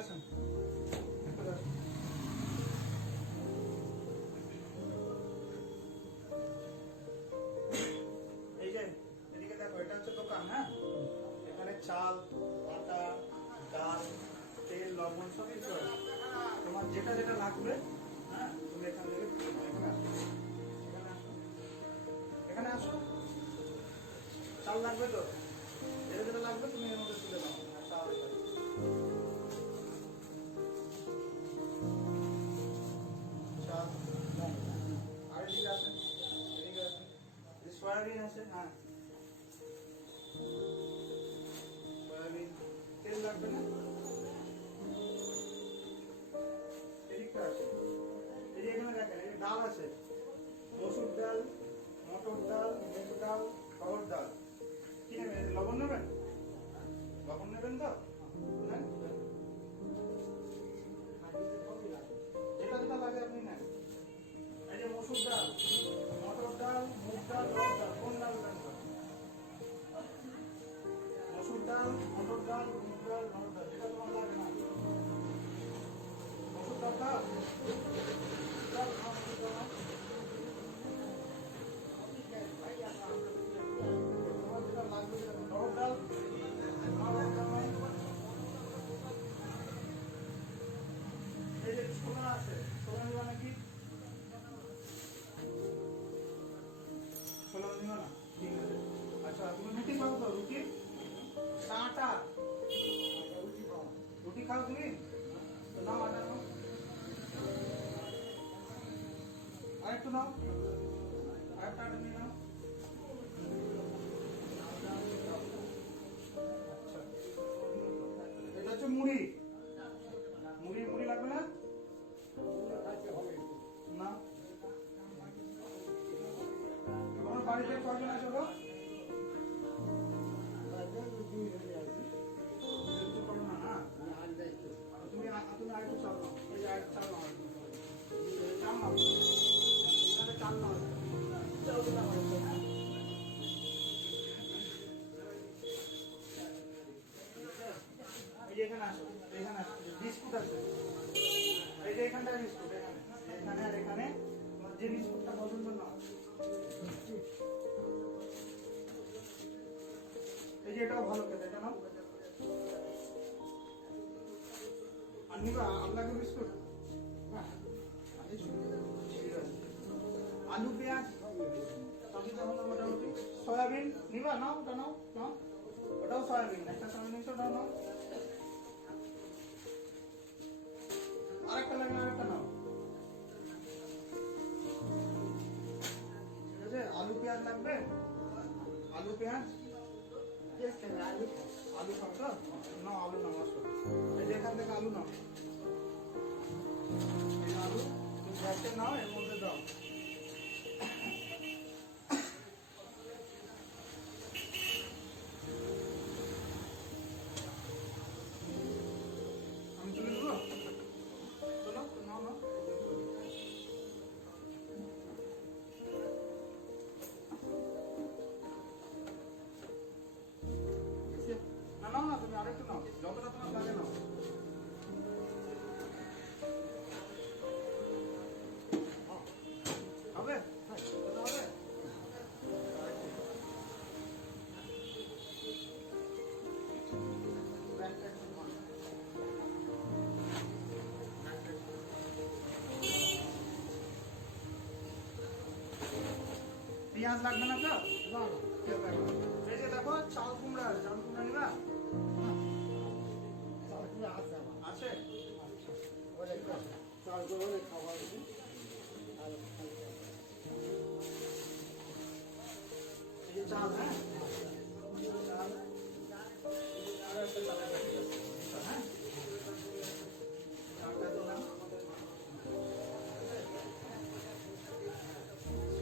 আসুন। এই যে এদিকে দেখো, এটা হচ্ছে দোকান। হ্যাঁ, এখানে চাল, আটা, ডাল, তেল, লবণ সব কিছু আছে। তোমার যেটা যেটা লাগবে, হ্যাঁ, তুমি এখান থেকে এখানে আসো, এখানে আসো। চাল লাগবে তো, যেটা যেটা লাগবে তুমি এর মধ্যে তুলে দাও। চাল, চাল, আর এদিকে আছে, এদিকে আছে সয়াবিন আছে। হ্যাঁ, সয়াবিন, তেল লাগবে না, এদিকটা আছে। এই যে এখানে দেখেন, এই ডাল আছে, মসুর ডাল, মটর ডাল, মুগ ডাল, অড়হর ডাল। কি নেবেন? লবণ নেবেন? লবণ নেবেন তো? নেন, যেটা যেটা লাগে আপনি নেন। এই যে মসুর ডাল, মটর ডাল, মুগ ডাল, অড়হর ডাল, কোন ডাল নেবেন? মসুর ডাল, মটর ডাল, মুগ ডাল, অড়হর ডাল, যেটা তোমার লাগে না। মসুর ডাল দাও, তোমার যেটা লাগবে অড়হর ডাল। এই যে ছোলা আছে, ছোলা নিবা নাকি? ছোলা নিবা না? ঠিক আছে। আচ্ছা, তুমি রুটি খাও তো? রুটি, আটা, রুটি খাও তুমি? তো নাও, আটা নাও, আরেকটু নাও, আরেকটা আটা নিয়ে নাও। আচ্ছা, এটা হচ্ছে মুড়ি। মুড়ি, মুড়ি লাগবে না? না। তোমার বাড়িতে কয়জন আছে গো? তুমি আরেকটু চাল নাও, এই যে আরেকটু চাল নাও, চাল নাও, চাল নাও, এই যে এখানে আসো, এখানে আসো, বিস্কুট আছে, এই যে এখানটায় বিস্কুট, এখানে এখানে আর এখানে তোমার যে বিস্কুটটা পছন্দ নাও। এই যে এটাও ভালো খেতে, এটা নাও। আর নিবা আপনাকে বিস্কুট? ঠিক আছে। আলু, পেঁয়াজ সবই তো হলো মোটামুটি। সয়াবিন নিবা? নাও, ওটা নাও, নাও, ওটাও সয়াবিন, একটা সয়াবিন নিচ্ছ, ওটাও নাও। আরেকটা লাগবে, আরেকটা নাও। ঠিক আছে, আলু পেঁয়াজ লাগবে, আলু পেঁয়াজ, আলু খাও তো? নাও, আলু নাও, আসো, এই যে এখান থেকে আলু নাও, এই আলু তুমি গ্যাসে নাও, এর মধ্যে দাও। আমি তুলে দেবো, চলো নাও, নাও। না, নাও না, তুমি আরেকটু নাও, যতটা তোমার লাগে নাও। হবে? হবে? পেঁয়াজ লাগবে না তো? এই যে দেখো, চাল কুমড়া আছে, চাল কুমড়া নিবা? আছে? এই যে চাল, হ্যাঁ, চাল, আর একটা চালের প্যাকেট আছে, হ্যাঁ, চালটা দিলাম।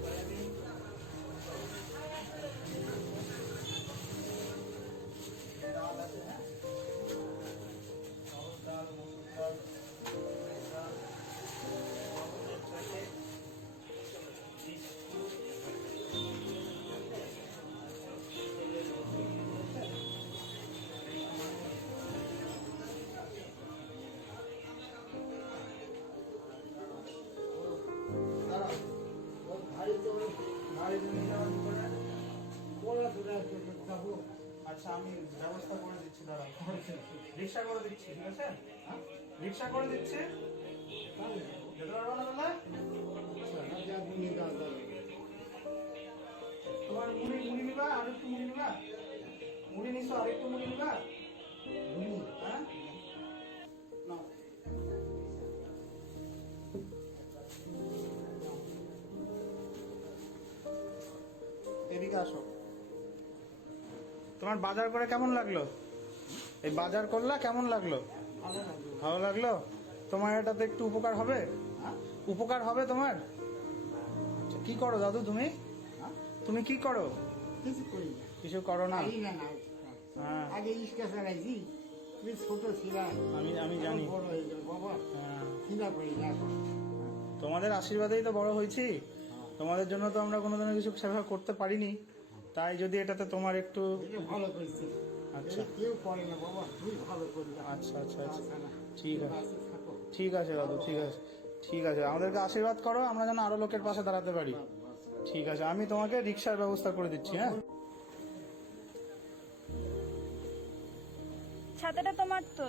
সয়াবিন, ডাল আছে, হ্যাঁ, ডাল, মসুর ডাল, ডাল, লবণের প্যাকেট, বিস্কুট, আচ্ছা আমি ব্যবস্থা করে দিচ্ছি, দাঁড়াও। রিক্সা করে দিচ্ছি, ঠিক আছে? হ্যাঁ, রিক্সা করে দিচ্ছি। যেতে পারবো না তাহলে? তোমার মুড়ি মুড়ি নিবা, আর একটু মুড়ি নিবা? মুড়ি নিছো, আর একটু মুড়ি নিবা? হ্যাঁ, নাও। এদিকে আসো। তোমার বাজার করে কেমন লাগলো? এই বাজার করলা কেমন লাগলো? ভালো লাগলো? তোমার এটাতে একটু উপকার হবে? উপকার হবে তোমার? আচ্ছা, কি করো দাদু তুমি? তুমি কি করো? কিছু করি না। কিছু করো না? পারি না না। হ্যাঁ, আগে ইস্কা চালাইছি, তুমি ছোট ছিলাম, আমি জানি। বড় হয়ে গেল বাবা, হ্যাঁ, চিন্তা করি না এখন। তোমাদের আশীর্বাদেই তো বড় হয়েছি। তোমাদের জন্য তো আমরা কোনোদিনও কিছু সেবা করতে পারিনি, তাই যদি এটাতে তোমার একটু। এটা ভালো করেছি। আচ্ছা। এটা কেউ করে না বাবা, তুই ভালো করি না। আচ্ছা আচ্ছা আচ্ছা, তাছাড়া ঠিক আছে, বাঁচে থাকো। ঠিক আছে দাদু, ঠিক আছে, ঠিক আছে। আমাদেরকে আশীর্বাদ করো, আমরা যেন আরো লোকের পাশে দাঁড়াতে পারি। ঠিক আছে, আমি তোমাকে রিক্সার ব্যবস্থা করে দিচ্ছি। হ্যাঁ, ছাতাটা তোমার তো।